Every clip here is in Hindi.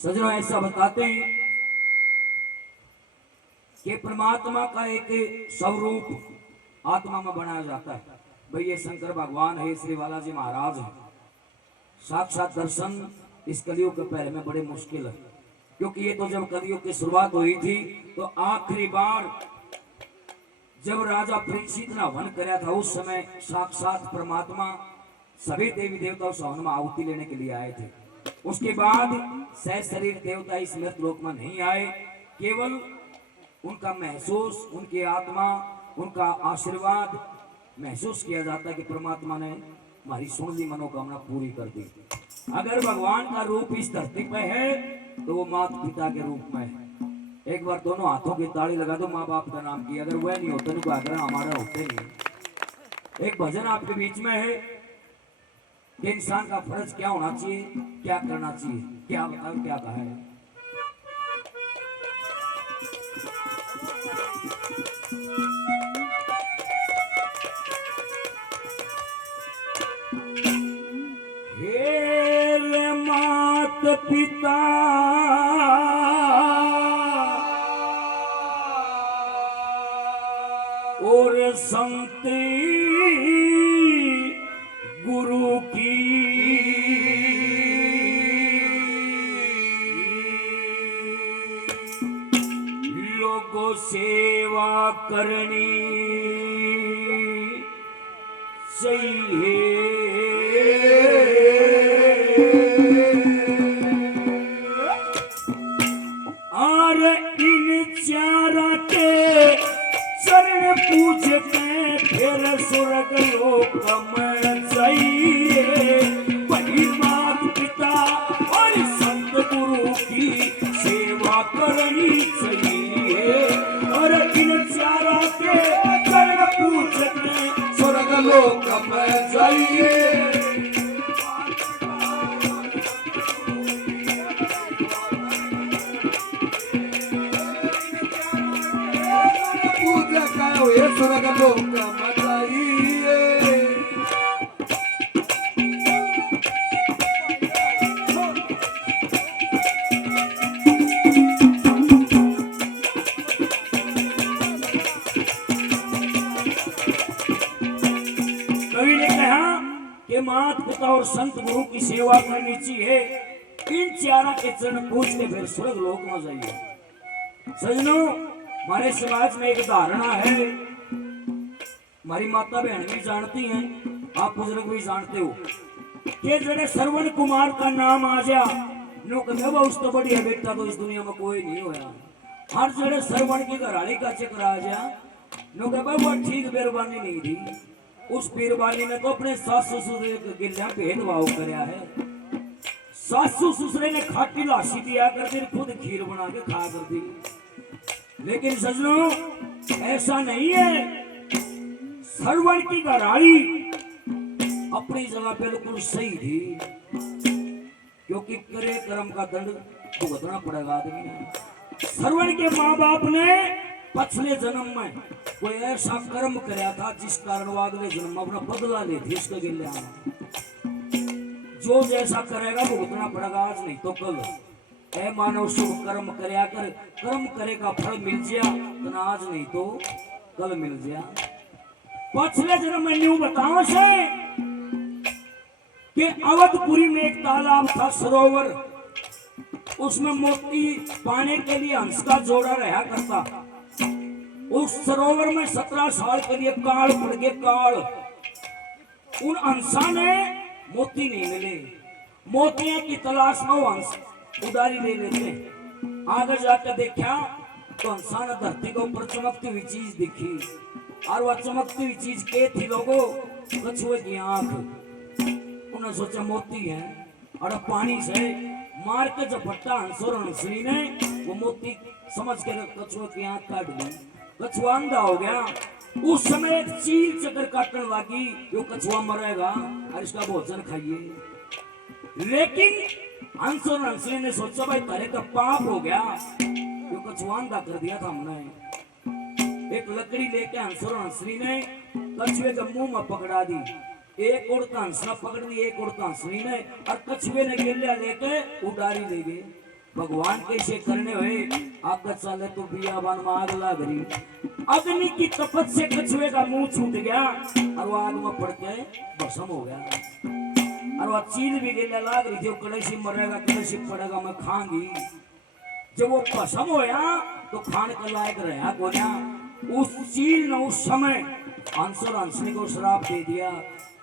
सजनों ऐसा बताते हैं कि परमात्मा का एक स्वरूप आत्मा में बनाया जाता है। भाई ये शंकर भगवान है, श्री बालाजी महाराज है। साक्षात दर्शन इस कलयुग के पहले में बड़े मुश्किल है, क्योंकि ये तो जब कलयुग की शुरुआत हुई थी तो आखिरी बार जब राजा परीक्षित ने वन कराया था उस समय साक्षात परमात्मा सभी देवी देवताओं से हवन में आहुति लेने के लिए आए थे। उसके बाद सह शरीर देवता इस मृत लोक में नहीं आए, केवल उनका महसूस, उनकी आत्मा, उनका आशीर्वाद महसूस किया जाता है कि परमात्मा ने हमारी सुन ली मनोकामना पूरी कर दी। अगर भगवान का रूप इस धरती पे है तो वो माता पिता के रूप में है। एक बार दोनों हाथों की ताली लगा दो माँ बाप का नाम की। अगर वह नहीं होते तो आग्रह हमारा होते नहीं। एक भजन आपके बीच में है कि इंसान का फर्ज क्या होना चाहिए, क्या करना चाहिए, क्या बताओ क्या कहा है। हे मात पिता और संत गुरु की लोगों सेवा करनी चाहिए। और इन चारा के चरण पूज के फिर स्वर्ग लोक में जाइए। बड़ी मात पिता और संत गुरु की सेवा करनी चाहिए। और इन चारा के चरण पूज के स्वर्ग लोक में जाइए। स्वर्ग लोक में जाइए। कवि ने कहा कि माता पिता और संत गुरु की सेवा करनी चाहिए। इन चारा के चरण पूछ के फिर स्वर्ग लोक में जाइए। सजनों, हमारे समाज में एक धारणा है, हमारी माता बहन भी जानती हैं, आप बुजुर्ग भी जानते हो कि जड़े श्रवण कुमार का नाम आ जा नो कहे उस तो बढ़िया बेटा तो इस दुनिया में कोई नहीं होया। हर जड़े श्रवण की घराड़ी का चक्र आ जा नो कहे वो ठीक बेरबानी नहीं थी। उस पीरबानी ने तो अपने सासू ससुर के गिल्ला भेदभाव कराया है। सासू ससुरे ने खाटी लाशी दिया कर दी, खुद खीर बना के खा कर दी। लेकिन सजनों ऐसा नहीं है। श्रवण की घराड़ी अपनी जगह बिल्कुल सही थी, क्योंकि करे कर्म का दंड भुगतना पड़ेगा आदमी ने। श्रवण के माँ बाप ने पिछले जन्म में कोई ऐसा कर्म कराया था जिस कारण वो अगले जन्म में अपना बदला लेती उसके गिले आना। जो जैसा करेगा भुगतना पड़ेगा, आज नहीं तो कल। ऐ मानव शुभ कर्म करया कर, कर्म करेगा फल मिल जा तो आज नहीं तो कल मिल जा। पिछले जन्म में न्यू बताओ से कि अवधपुरी में एक तालाब था, सरोवर। उसमें मोती पाने के लिए हंस का जोड़ा रहा करता। उस सरोवर में 17 साल के लिए काल पड़ गए, काल। उन हंसा ने मोती नहीं मिले। मोतियों की तलाश में वो हंस उदारी ले लेते। आगे जाकर देखा तो हंसा ने धरती के ऊपर चमकती हुई चीज दिखी, और वह चमकती हुई चीज के थी लोगों? कछुए की आंख। उन्होंने सोचा मोती है, और पानी से मार के झपट्टा हंस और हंसनी ने वो मोती समझ के कछुए की आंख काट दी। कछुआ अंधा हो गया। उस समय एक चील चक्कर काटने लगी, जो कछुआ मरेगा और इसका भोजन खाइए। लेकिन हंस और हंसनी ने सोचा भाई तारे का पाप हो गया, जो कछुआ अंधा कर दिया था हमने। एक लकड़ी लेके हंस और हंसनी ने कछुए के मुंह में पकड़ा दी। एक उड़ता हंसना पकड़ दी, एक उड़ता हंसनी ने, और कछुए ने गिल्ला लेके उडारी ले गए। भगवान कैसे करने हुए आग चले तो बियाबान में आग लग रही। अग्नि की तपत से कछुए का मुंह छूट गया और वो आग में पड़ के भस्म हो गया। और वो चील भी गिरने लग रही थी, कड़े मरेगा कड़े पड़ेगा मैं खांगी। जब वो भस्म होया तो खाने के लायक रहा कोना। उस चील ने उस समय हंस और हंसनी को श्राप दे दिया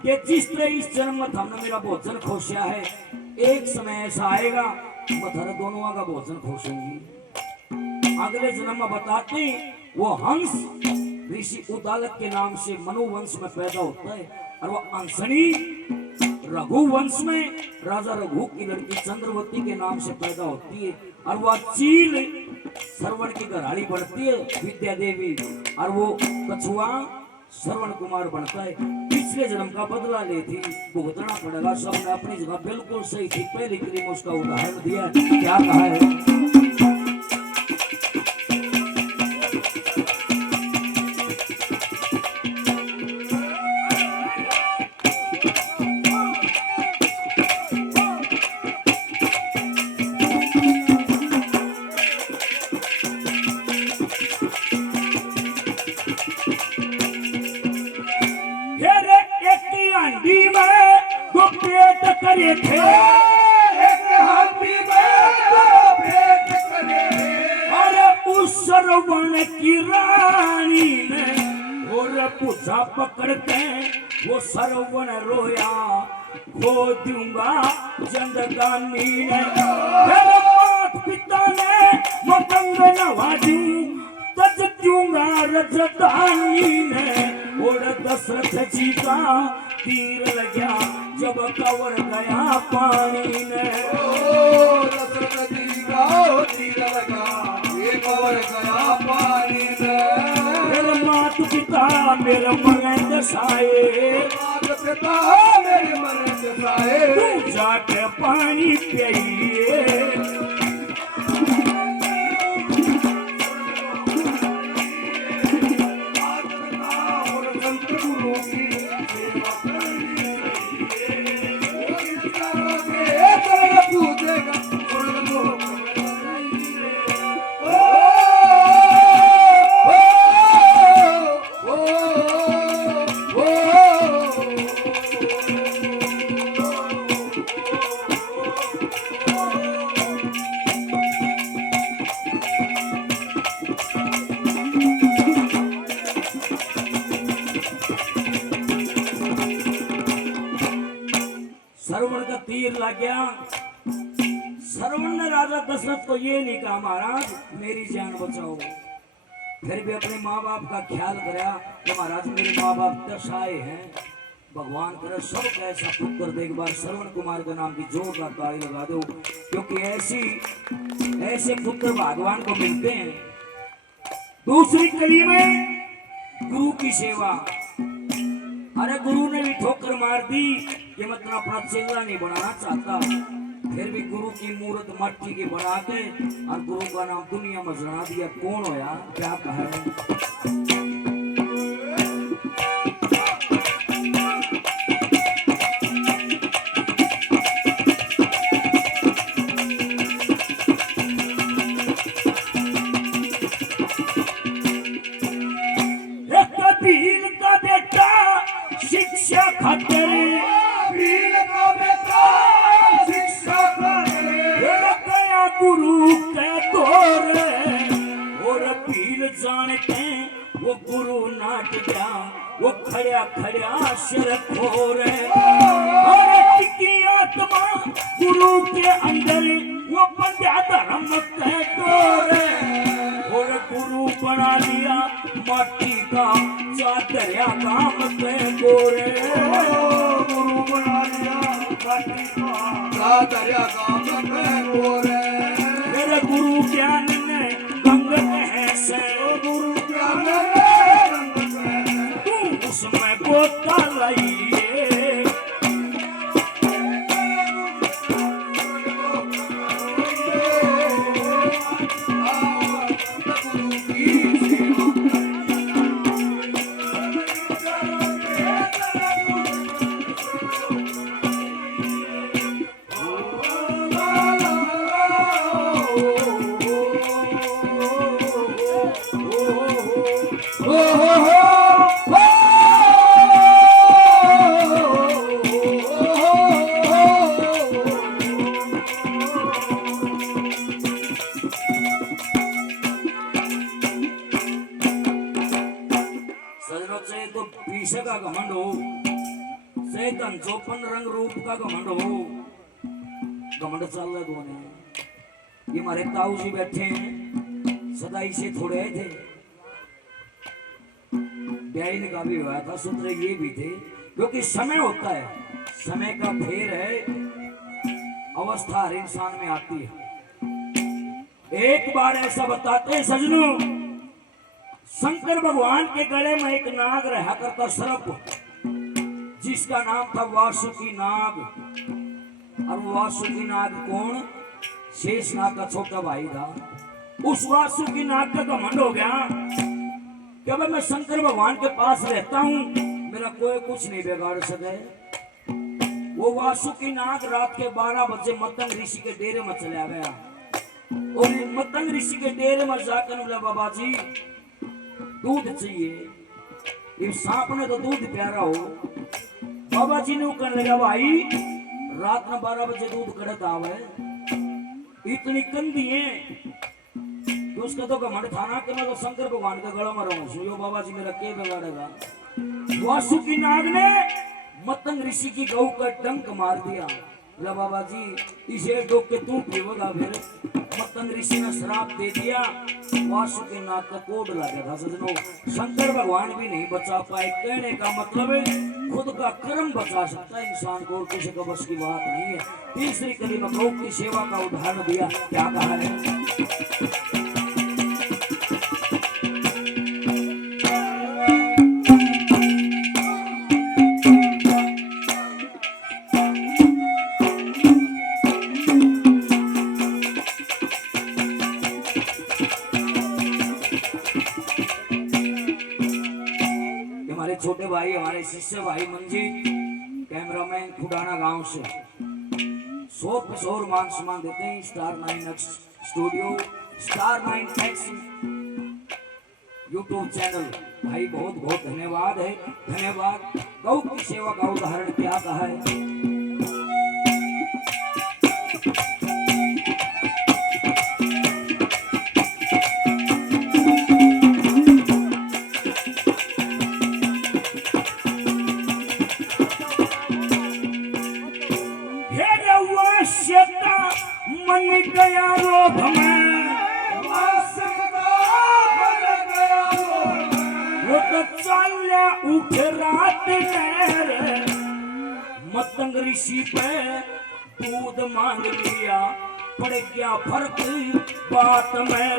कि जिस तरह इस जन्म में हमने मेरा भोजन खोसिया है, एक समय ऐसा आएगा मैं थारे दोनों का भोजन खोसूंगी। अगले जन्म में बताते वो हंस ऋषि उदालक के नाम से मनुवंश में पैदा होता है और वो हंसनी रघुवंश में राजा रघु की लड़की चंद्रवती के नाम से पैदा होती है और वह चील श्रवण की घराड़ी बढ़ती है विद्या देवी और वो कछुआ श्रवण कुमार बनता है। पिछले जन्म का बदला लेती भुगतना पड़ेगा। सबने अपनी जगह बिल्कुल सही थी। पहली क्रीम उसका उदाहरण दिया, क्या कहा है? करे थे एक हाथी और उस सरवण की रानी ने और पूछा पकड़ते वो सरवण रोया खो दूंगा जिंदगानी ने। मेरे मात पिता ने मतंग नवाजू तज दूंगा रजधानी ने। और दशरथ जी का तीर लगा जब कवर गया पानी ने। दशरथ जी का तीर लगा ये कवर गया पानी ने। मेरे मात पिता मेरे मरे दशाए, मात पिता मेरे मरे दशाए। तू जाके पानी पिए। सरवण का तीर लग गया। सरवण ने राजा दशरथ को ये नहीं कहा महाराज मेरी जान बचाओ, फिर भी अपने माँ बाप का ख्याल करा कि महाराज मेरे माँ बाप दशाए हैं। भगवान करे सब ऐसा पुत्र दे। एक बार श्रवण कुमार के नाम की जोरदार ताली लगा दो, क्योंकि ऐसे पुत्र भगवान को मिलते हैं। दूसरी कड़ी में गुरु की सेवा। अरे गुरु ने भी ठोकर मार दी कि मतलब अपना चेला नहीं बनाना चाहता, फिर भी गुरु की मूर्त मट्टी की बना के और गुरु का नाम दुनिया में जना दिया। कौन होया क्या कहे? भील का बेटा शिक्षा खातिर, भील का बेटा शिक्षा खातिर गया गुरु के तोरे। और भील जानते वो गुरु नाट गया वो खड़ा खड़ा सिर खोरे। और टिकी आत्मा गुरु के अंदर वो बंध्या धर्म के तोरे। और गुरु बना दिया माटी का चादरिया काम के गोरे। गुरु बना लिया माटी का चादरिया काम के गोरे। मेरे गुरु ज्ञान ने गंग ऐसे, गुरु ज्ञान ने तू उसमें गोता लाइए। विषय का घमंड हो, चेतन 54 रंग रूप का घमंड हो, घमंड चल रहा कौन है? ये हमारे ताऊ जी बैठे हैं, सदाई से थोड़े आए थे, ब्याह का भी हुआ था, सूत्र ये भी थे, क्योंकि समय होता है, समय का फेर है, अवस्था हर इंसान में आती है। एक बार ऐसा बताते हैं सजनों, शंकर भगवान के गले में एक नाग रहा करता सर्प, जिसका नाम था वासुकी नाग। और वासुकी नाग कौन? शेष नाग का छोटा भाई था। उस वासुकी नाग का घमंड हो गया कि अब मैं शंकर भगवान के पास रहता हूं, मेरा कोई कुछ नहीं बिगाड़ सके। वो वासुकी नाग रात के 12 बजे मतंग ऋषि के डेरे में चला गया और मतंग ऋषि के डेरे में जाकर बोला, बाबा जी दूध चाहिए। इस सांप ने तो दूध प्यारा हो। बाबा जी ने कहने लगा, भाई रात में 12 बजे दूध कड़त आवे, इतनी कंधी है कि उसका तो घमंड था ना कि मैं तो शंकर भगवान के गला में रहूं। यो बाबा जी मेरा के बिगाड़ेगा। वासुकी नाग ने मतंग ऋषि की गऊ का डंक मार दिया। बोला, बाबा जी इसे डोक के तू पीवेगा। फिर मतंग ऋषि ने श्राप दे दिया, वासुकी नाग का कोड लगा था सजनों। शंकर भगवान भी नहीं बचा पाए। कहने का मतलब है खुद का कर्म बचा सकता है इंसान को, और किसी का बस की बात नहीं है। तीसरी कड़ी में गौ की सेवा का उदाहरण दिया, क्या कहा है? छोटे भाई, हमारे शिष्य भाई मंजीत, कैमरामैन खुडाना गांव से 100 मान सम्मान देते हैं। Star 9X studio, star 9X YouTube channel, भाई बहुत बहुत धन्यवाद है, धन्यवाद। गौ की सेवा का उदाहरण क्या कहा है? मन गया रोग में, वो तो चाल्या उठ रात में, मतंग ऋषि पे दूध मांग लिया, पड़ गया फर्क बात में।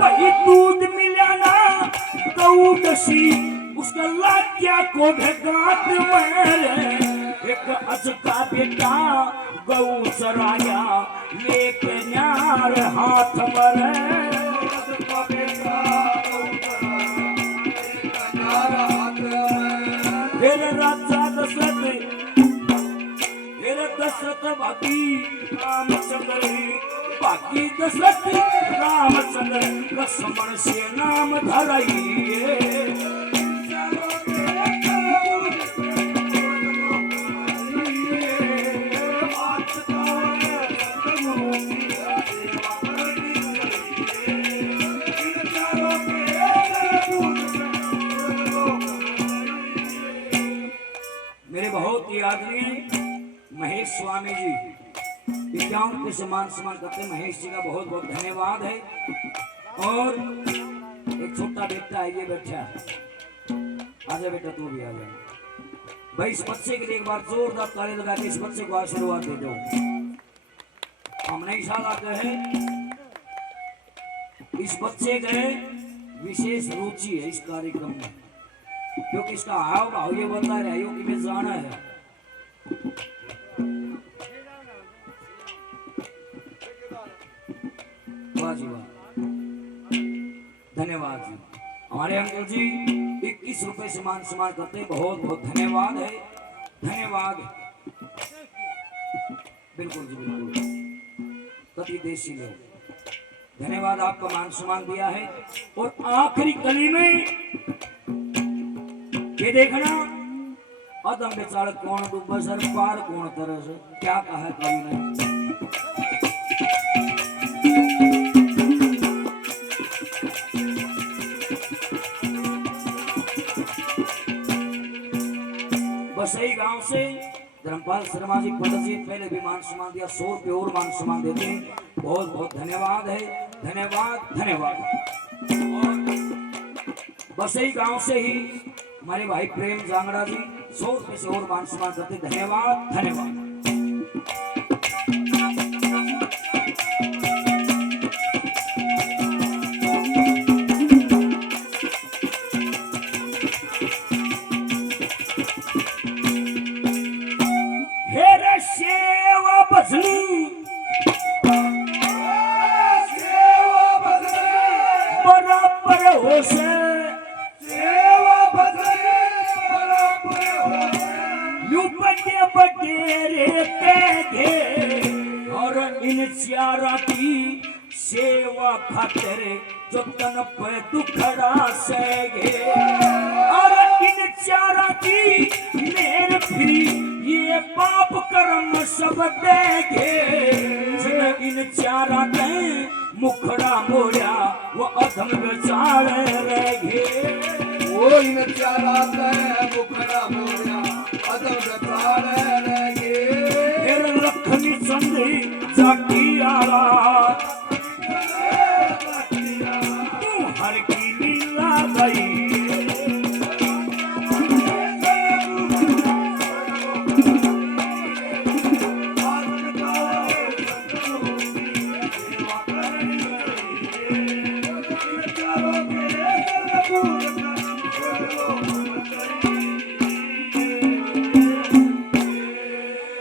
वही दूध मिला ना गऊ दसी, उसका लाग्या को घाट में। एक अजका बेटा गऊ चराया, लेके न्यार हाथ मरे। फिर राजा दशरथ बाकी रामचंद्र, बाकी दशरथ रामचंद्र, लक्ष्मण से नाम धराइए। मेरे बहुत ही आदरणीय महेश स्वामी जी 51 के सम्मान करते हैं। महेश जी का बहुत बहुत धन्यवाद है। और एक छोटा बेटा है, ये बैठा, आजा बेटा तू भी आ जा भाई। इस बच्चे के लिए एक बार जोरदार ताली लगा के इस बच्चे को आशीर्वाद दे दो। हम नई साल आते हैं, इस बच्चे के विशेष रुचि है इस कार्यक्रम में, क्योंकि इसका हाव भाव ये बता रहा है कि मैं जाना है। वाह जी वाह, धन्यवाद जी। हमारे अंकल जी 21 रुपए से मान सम्मान करते हैं, बहुत बहुत धन्यवाद है, धन्यवाद। बिल्कुल जी बिल्कुल, कति देशी लोग, धन्यवाद आपका मान सम्मान दिया है। और आखिरी कली में ये देखना, अदम बेचारा कौन डूबा सर पार कौन तरह से, क्या कहा है कवि ने? बसई गांव से धर्मपाल शर्मा जी पंडित जी पहले भी मान सम्मान दिया, 100 रुपये और मान सम्मान देते हैं। बहुत बहुत धन्यवाद है, धन्यवाद धन्यवाद। और बसई गांव से ही हमारे भाई प्रेम जांगड़ा जी 100 रुपये से और मान सम्मान करते, धन्यवाद धन्यवाद। हेरे सेवा बजनी सेवा भजनी बराबर हो से सेवा भजनी बराबर होसे यू बड़े बड़े रेते गे और इन चारा की सेवा खातिर जो तन पे दुखड़ा से गे और इन चारा की मेरे फिरी ये पाप कर्म सब देगे जिन इन चारा के मुखड़ा मोड़ा वो अधम बेचार रहे वो इन चारा ते मुखड़ा मोया अदम बेकार लगे फिर लखनी चंदी जाटी आला